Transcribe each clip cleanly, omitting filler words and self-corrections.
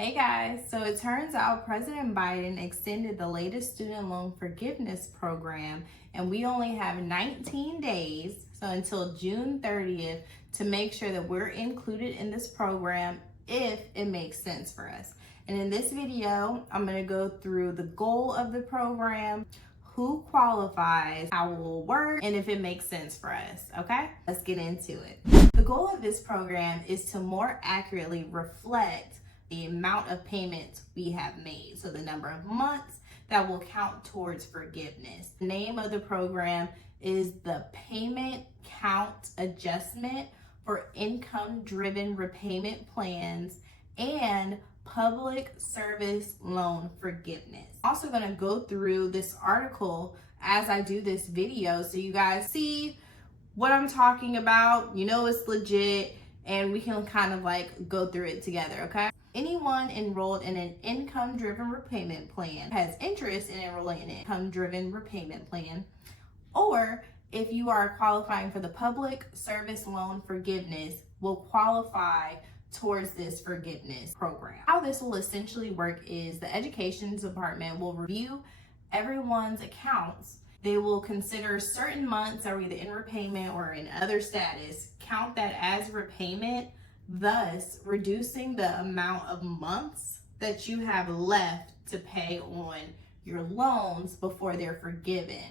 Hey guys, so it turns out President Biden extended the latest student loan forgiveness program, and we only have 19 days, so until June 30th, to make sure that we're included in this program if it makes sense for us. And in this video, I'm going to go through the goal of the program, who qualifies, how it will work, and if it makes sense for us, okay? Let's get into it. The goal of this program is to more accurately reflect the amount of payments we have made. So the number of months that will count towards forgiveness. The name of the program is the Payment Count Adjustment for Income-Driven Repayment Plans and Public Service Loan Forgiveness. I'm also going to go through this article as I do this video so you guys see what I'm talking about, you know it's legit, and we can kind of like go through it together, okay? Anyone enrolled in an income-driven repayment plan has interest in enrolling in an income-driven repayment plan, or if you are qualifying for the public service loan forgiveness, will qualify towards this forgiveness program. How this will essentially work is the education department will review everyone's accounts. They will consider certain months are either in repayment or in other status, count that as repayment, thus reducing the amount of months that you have left to pay on your loans before they're forgiven.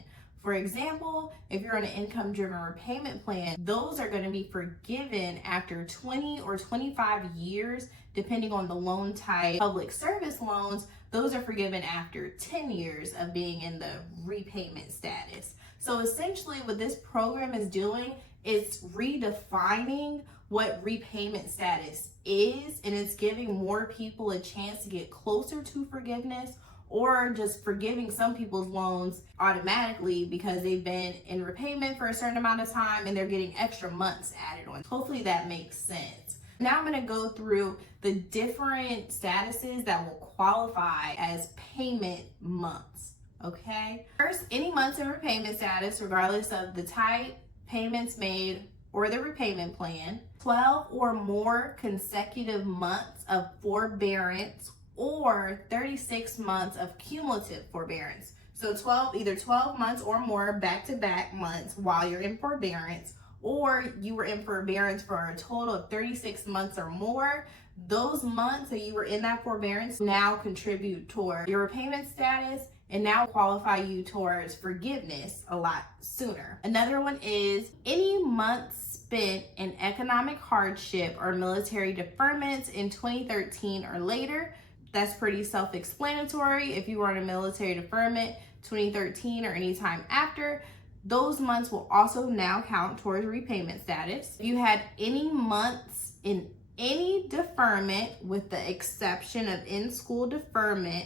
For example, if you're on an income-driven repayment plan, those are going to be forgiven after 20 or 25 years, depending on the loan type. Public service loans, those are forgiven after 10 years of being in the repayment status. So essentially what this program is doing is redefining what repayment status is, and it's giving more people a chance to get closer to forgiveness, or just forgiving some people's loans automatically because they've been in repayment for a certain amount of time and they're getting extra months added on. Hopefully that makes sense. Now I'm going to go through the different statuses that will qualify as payment months, okay? First, any months in repayment status, regardless of the type, payments made, or the repayment plan. 12 or more consecutive months of forbearance or 36 months of cumulative forbearance. So either 12 months or more back-to-back months while you're in forbearance, or you were in forbearance for a total of 36 months or more. Those months that you were in that forbearance now contribute toward your repayment status and now qualify you towards forgiveness a lot sooner. Another one is any months spent in economic hardship or military deferments in 2013 or later. That's pretty self-explanatory. If you were on a military deferment 2013 or any time after, those months will also now count towards repayment status. If you had any months in any deferment with the exception of in-school deferment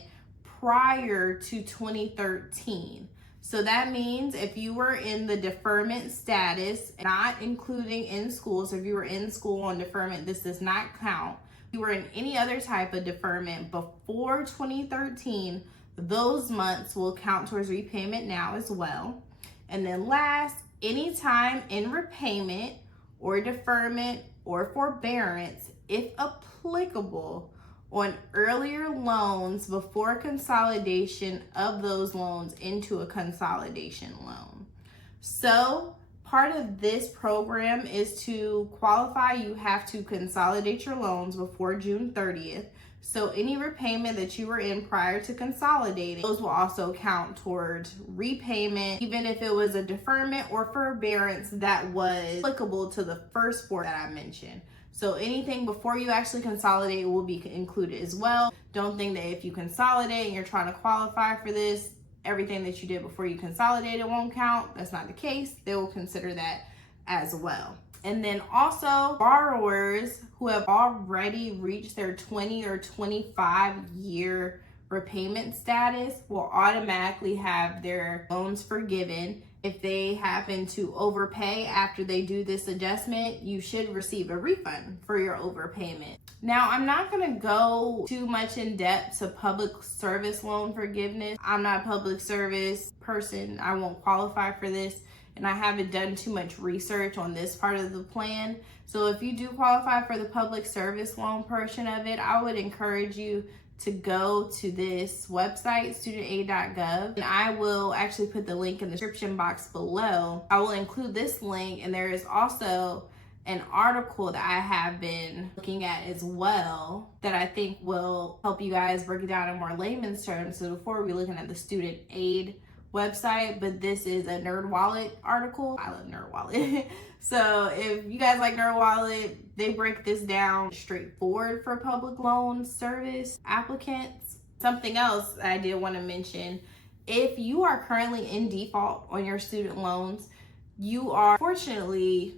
prior to 2013. So that means if you were in the deferment status, not including in school, so if you were in school on deferment, this does not count. If you were in any other type of deferment before 2013, those months will count towards repayment now as well. And then last, anytime in repayment or deferment or forbearance, if applicable, on earlier loans before consolidation of those loans into a consolidation loan. So part of this program is to qualify, you have to consolidate your loans before June 30th. So any repayment that you were in prior to consolidating, those will also count towards repayment, even if it was a deferment or forbearance that was applicable to the first four that I mentioned. So anything before you actually consolidate will be included as well. Don't think that if you consolidate and you're trying to qualify for this, everything that you did before you consolidated won't count. That's not the case. They will consider that as well. And then also borrowers who have already reached their 20 or 25 year repayment status will automatically have their loans forgiven. If they happen to overpay after they do this adjustment, you should receive a refund for your overpayment. Now, I'm not going to go too much in depth to public service loan forgiveness. I'm not a public service person. I won't qualify for this. and I haven't done too much research on this part of the plan. So if you do qualify for the public service loan portion of it, I would encourage you to go to this website, studentaid.gov, and I will actually put the link in the description box below. I will include this link, and there is also an article that I have been looking at as well that I think will help you guys break it down in more layman's terms. So before we're looking at the student aid website, but this is a NerdWallet article. I love NerdWallet. So if you guys like NerdWallet, they break this down straightforward for public loan service applicants. Something else I did want to mention, if you are currently in default on your student loans, you are fortunately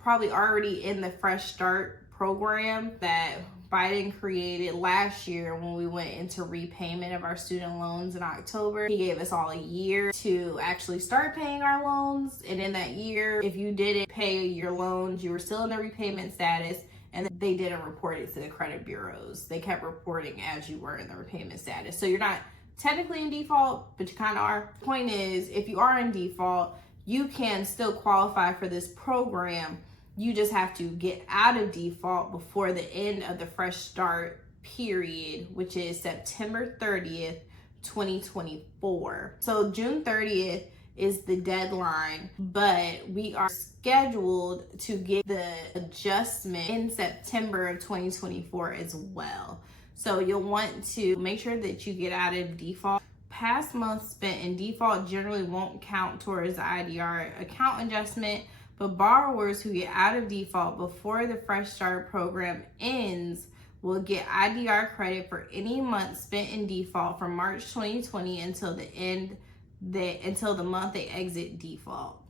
probably already in the Fresh Start program that Biden created last year when we went into repayment of our student loans in October. He gave us all a year to actually start paying our loans. And in that year, if you didn't pay your loans, you were still in the repayment status, and they didn't report it to the credit bureaus. They kept reporting as you were in the repayment status. So you're not technically in default, but you kind of are. The point is, if you are in default, you can still qualify for this program. You just have to get out of default before the end of the Fresh Start period, which is September 30th, 2024. So June 30th is the deadline, but we are scheduled to get the adjustment in September of 2024 as well. So you'll want to make sure that you get out of default. Past months spent in default generally won't count towards the IDR account adjustment, but borrowers who get out of default before the Fresh Start program ends will get IDR credit for any month spent in default from March 2020 until the month they exit default.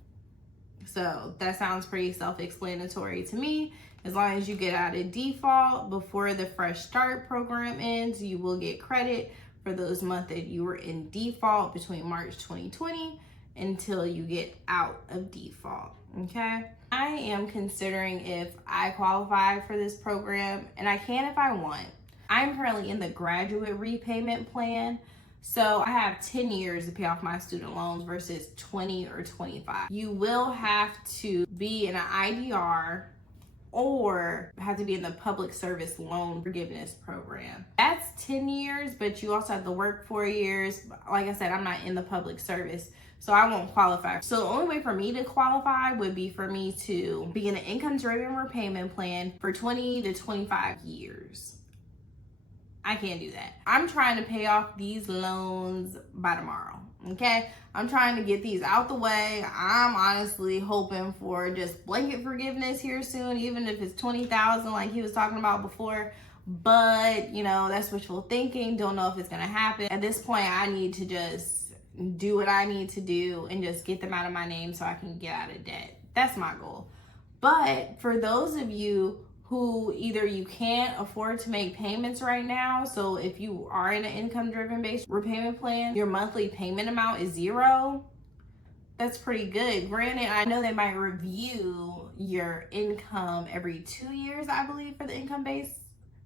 So that sounds pretty self-explanatory to me. As long as you get out of default before the Fresh Start program ends, you will get credit for those months that you were in default between March 2020 until you get out of default. Okay, I am considering if I qualify for this program, and I can if I want. I'm currently in the graduate repayment plan, so I have 10 years to pay off my student loans versus 20 or 25. You will have to be in an IDR or have to be in the public service loan forgiveness program. That's 10 years, but you also have to work 4 years. Like I said, I'm not in the public service, so I won't qualify. So the only way for me to qualify would be for me to be in an income-driven repayment plan for 20 to 25 years. I can't do that. I'm trying to pay off these loans by tomorrow, okay? I'm trying to get these out the way. I'm honestly hoping for just blanket forgiveness here soon, even if it's $20,000 like he was talking about before. But, you know, that's wishful thinking. Don't know if it's gonna happen. At this point, I need to just do what I need to do and just get them out of my name so I can get out of debt. That's my goal. But for those of you who either you can't afford to make payments right now, so if you are in an income-driven based repayment plan, your monthly payment amount is $0, that's pretty good. Granted, I know they might review your income every 2 years, I believe, for the income-based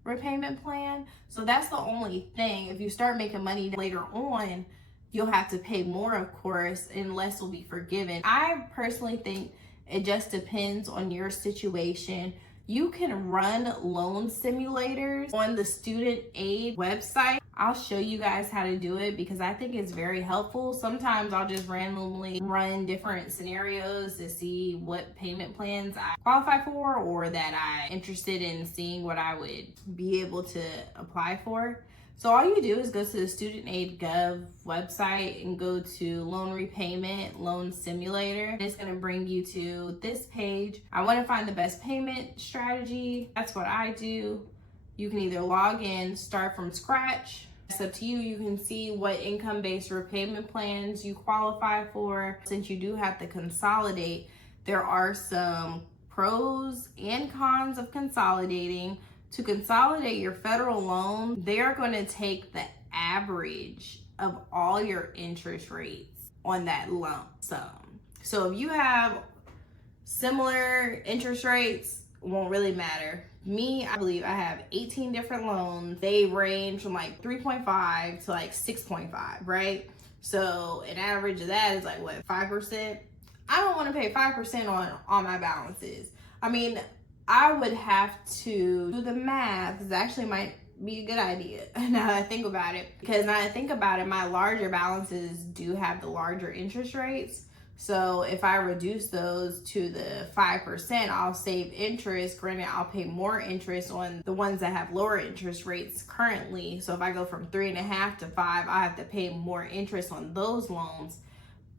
repayment plan. So that's the only thing. If you start making money later on, you'll have to pay more, of course, and less will be forgiven. I personally think it just depends on your situation. You can run loan simulators on the student aid website. I'll show you guys how to do it because I think it's very helpful. Sometimes I'll just randomly run different scenarios to see what payment plans I qualify for or that I'm interested in seeing what I would be able to apply for. So all you do is go to the Student Aid Gov website and go to Loan Repayment, Loan Simulator. And it's gonna bring you to this page. I wanna find the best payment strategy. That's what I do. You can either log in, start from scratch. It's up to you. You can see what income-based repayment plans you qualify for. Since you do have to consolidate, there are some pros and cons of consolidating. To consolidate your federal loan, they are going to take the average of all your interest rates on that lump sum. So if you have similar interest rates, it won't really matter. Me, I believe I have 18 different loans. They range from like 3.5 to like 6.5, right? So an average of that is like what, 5%? I don't want to pay 5% on all my balances. I mean, I would have to do the math. It actually might be a good idea now that I think about it. Because now that I think about it, my larger balances do have the larger interest rates. So if I reduce those to the 5%, I'll save interest. Granted, I'll pay more interest on the ones that have lower interest rates currently. So if I go from 3.5 to 5, I have to pay more interest on those loans.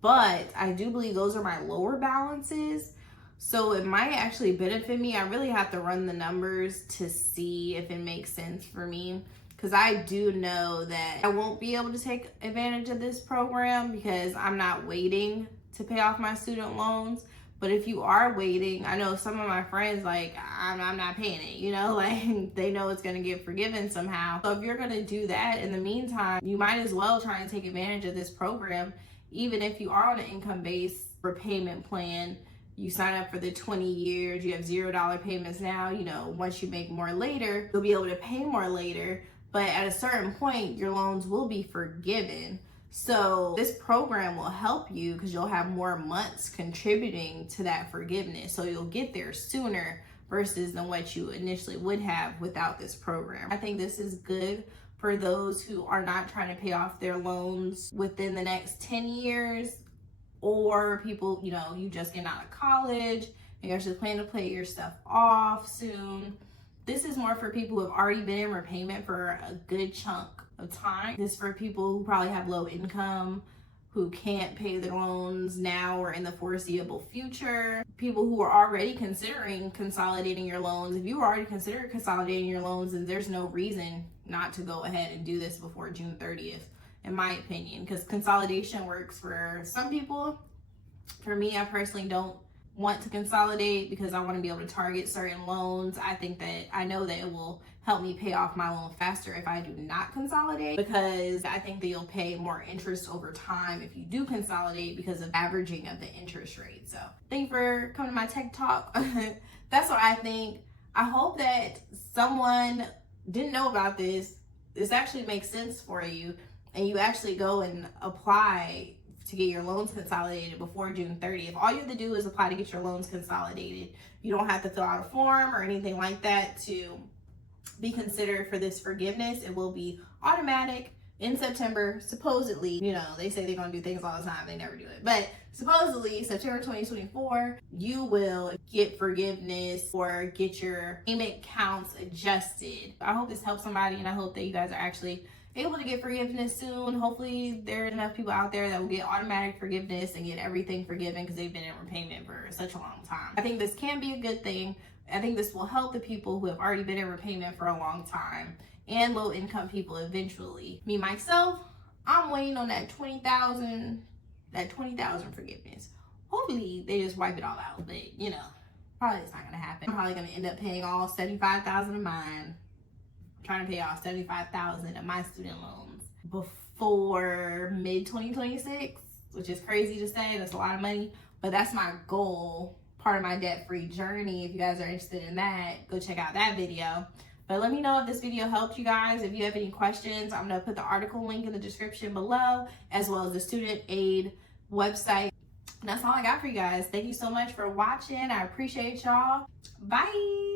But I do believe those are my lower balances. So it might actually benefit me. I really have to run the numbers to see if it makes sense for me. Because I do know that I won't be able to take advantage of this program because I'm not waiting to pay off my student loans. But if you are waiting, I know some of my friends, like, I'm not paying it, you know, like they know it's going to get forgiven somehow. So if you're going to do that in the meantime, you might as well try and take advantage of this program. Even if you are on an income-based repayment plan, you sign up for the 20 years, you have $0 payments now, you know, once you make more later, you'll be able to pay more later. But at a certain point, your loans will be forgiven. So this program will help you because you'll have more months contributing to that forgiveness. So you'll get there sooner versus than what you initially would have without this program. I think this is good for those who are not trying to pay off their loans within the next 10 years, or people, you know, you just get out of college and you're just planning to pay your stuff off soon. This is more for people who have already been in repayment for a good chunk of time. This is for people who probably have low income, who can't pay their loans now or in the foreseeable future. People who are already considering consolidating your loans. If you already consider consolidating your loans, then there's no reason not to go ahead and do this before June 30th, in my opinion, because consolidation works for some people. For me, I personally don't want to consolidate because I want to be able to target certain loans. I know that it will help me pay off my loan faster if I do not consolidate, because I think that you'll pay more interest over time if you do consolidate because of averaging of the interest rate. So thank you for coming to my tech talk. That's what I think. I hope that someone didn't know about this. This actually makes sense for you, and you actually go and apply to get your loans consolidated before June 30th. All you have to do is apply to get your loans consolidated. You don't have to fill out a form or anything like that to be considered for this forgiveness. It will be automatic in September, supposedly. You know, they say they're gonna do things all the time, they never do it. But supposedly, September 2024, you will get forgiveness or get your payment counts adjusted. I hope this helps somebody, and I hope that you guys are actually able to get forgiveness soon. Hopefully there's enough people out there that will get automatic forgiveness and get everything forgiven because they've been in repayment for such a long time. I think this can be a good thing. I think this will help the people who have already been in repayment for a long time and low income people eventually. Me, myself, I'm waiting on that 20,000 forgiveness. Hopefully they just wipe it all out, but you know, probably it's not gonna happen. I'm probably gonna end up paying all 75,000 of mine. Trying to pay off 75,000 of my student loans before mid 2026, which is crazy to say. That's a lot of money, but that's my goal, part of my debt-free journey. If you guys are interested in that, go check out that video. But let me know if this video helped you guys. If you have any questions, I'm gonna put the article link in the description below, as well as the student aid website. And that's all I got for you guys. Thank you so much for watching. I appreciate y'all. Bye.